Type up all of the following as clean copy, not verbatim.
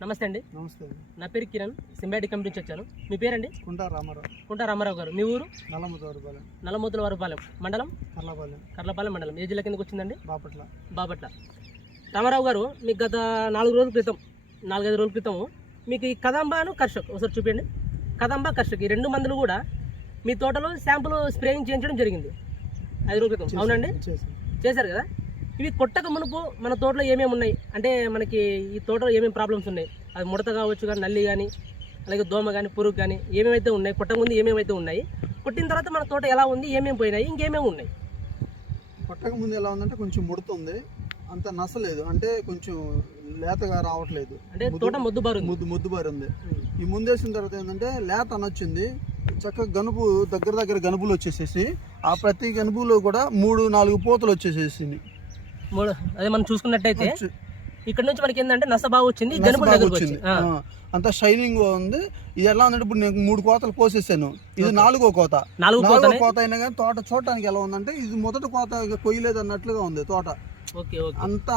నమస్తే అండి. నమస్తే. నా పేరు కిరణ్, సింబాటిక్ కంపెనీ నుంచి వచ్చాను. మీ పేరండి? కుంటా రామారావు. కుంటా రామారావు గారు. మీ ఊరు? నల్లమూతులవారిపాలెం. నల్లమూతులవారిపాలెం మండలం? కర్లపాలెం మండలం. ఏ జిల్లా కిందకి వచ్చిందండి? బాపట్ల. రామారావు గారు, మీకు గత 4-5 రోజుల క్రితం మీకు ఈ కదంబాను కర్షక్ ఒకసారి చూపించండి. కదంబా కర్షక్ ఈ 2 మందులు కూడా మీ తోటలో శాంపుల్ స్ప్రేయింగ్ చేయించడం జరిగింది 5 రోజుల క్రితం. అవునండి, చేశారు కదా. ఇవి కొట్టక మునుపు మన తోటలో ఏమేమి ఉన్నాయి అంటే, మనకి ఈ తోటలో ఏమేమి ప్రాబ్లమ్స్ ఉన్నాయి, అది ముడత కావచ్చు కానీ, నల్లి కానీ, అలాగే దోమ కానీ, పురుగు కానీ, ఏమేమైతే ఉన్నాయి, కొట్టక ముందు ఏమేమైతే ఉన్నాయి, కొట్టిన తర్వాత మన తోట ఎలా ఉంది, ఏమేమి పోయినాయి, ఇంకేమేమి ఉన్నాయి? కొట్టక ముందు ఎలా ఉందంటే కొంచెం ముడుతుంది, అంత నసలేదు, అంటే కొంచెం లేతగా రావట్లేదు, అంటే తోట మొద్దుబారి ఉంది. ఈ ముందేసిన తర్వాత ఏంటంటే లేత అనొచ్చింది, చక్కగా గనుపు దగ్గర గనుపులు వచ్చేసేసి ఆ ప్రతి గనుపులో కూడా 3-4 పూతలు వచ్చేసేసింది. అదే మనం చూసుకున్నట్టయితే ఇక్కడ నుంచి మనకి ఏంటంటే నస బాగా వచ్చింది, గనుపుల దగ్గరకు వచ్చింది, అంత షైనింగ్ ఉంది. ఇది ఎలా ఉందంటే ఇప్పుడు నేను 3 కోతలు కోసేసాను, ఇది 4వ కోత. 4వ కోత అయినా కానీ తోట చూడటానికి ఎలా ఉందంటే ఇది మొదటి కోత కొయ్యలేదు అన్నట్లుగా ఉంది తోట. అంత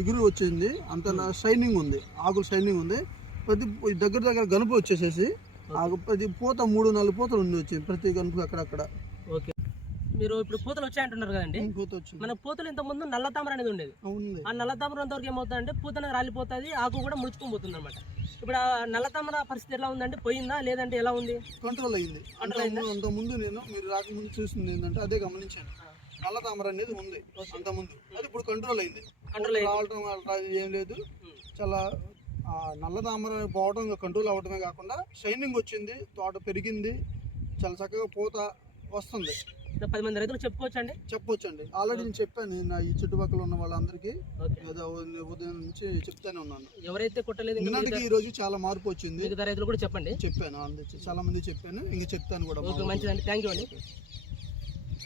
ఎగురు వచ్చింది, అంత షైనింగ్ ఉంది, ఆకులు షైనింగ్ ఉంది. ప్రతి దగ్గర గనుపు వచ్చేసేసి ప్రతి పూత 3-4 పూతలు ఉండి వచ్చింది, ప్రతి గనుపు అక్కడక్కడ. ఓకే, మీరు ఇప్పుడు పూతలు వచ్చాయంటున్నారు కదండి. మన పూతలు ఇంత ముందు నల్ల తామర అనేది ఉండేది. ఆ నల్ల తామర అంతవరకు ఏమవుతుందంటే పూత అనేది రాలిపోతుంది, ఆకు కూడా ముడుచుకొని పోతుంది అనమాట. ఇప్పుడు ఆ నల్ల తామర పరిస్థితి ఎలా ఉందంటే, పోయిందా లేదంటే ఎలా ఉంది? కంట్రోల్ అయింది. అంత ముందు మీరు రాకముందు చూసింది ఏంటంటే అదే గమనించాను, నల్ల తామర అనేది ఉంది అంత ముందు, అది ఇప్పుడు కంట్రోల్ అయింది. రావటం ఏం లేదు, చాలా నల్ల తామర పోవడం కంట్రోల్ అవ్వడమే కాకుండా షైనింగ్ వచ్చింది, తోట పెరిగింది, చాలా చక్కగా పూత వస్తుంది. 10 మంది రైతులు చెప్పొచ్చండి. ఆల్రెడీ నేను చెప్పాను, ఈ చుట్టుపక్కల ఉన్న వాళ్ళందరికీ ఉదయం నుంచి చెప్తానే ఉన్నాను. ఎవరైతే కొట్టలేదు ఈ రోజు చాలా మార్పు వచ్చింది. రైతులు కూడా చెప్పాను, చాలా మంది చెప్పాను, ఇంకా చెప్తాను కూడా. మంచిదండి, థ్యాంక్ యూ అండి.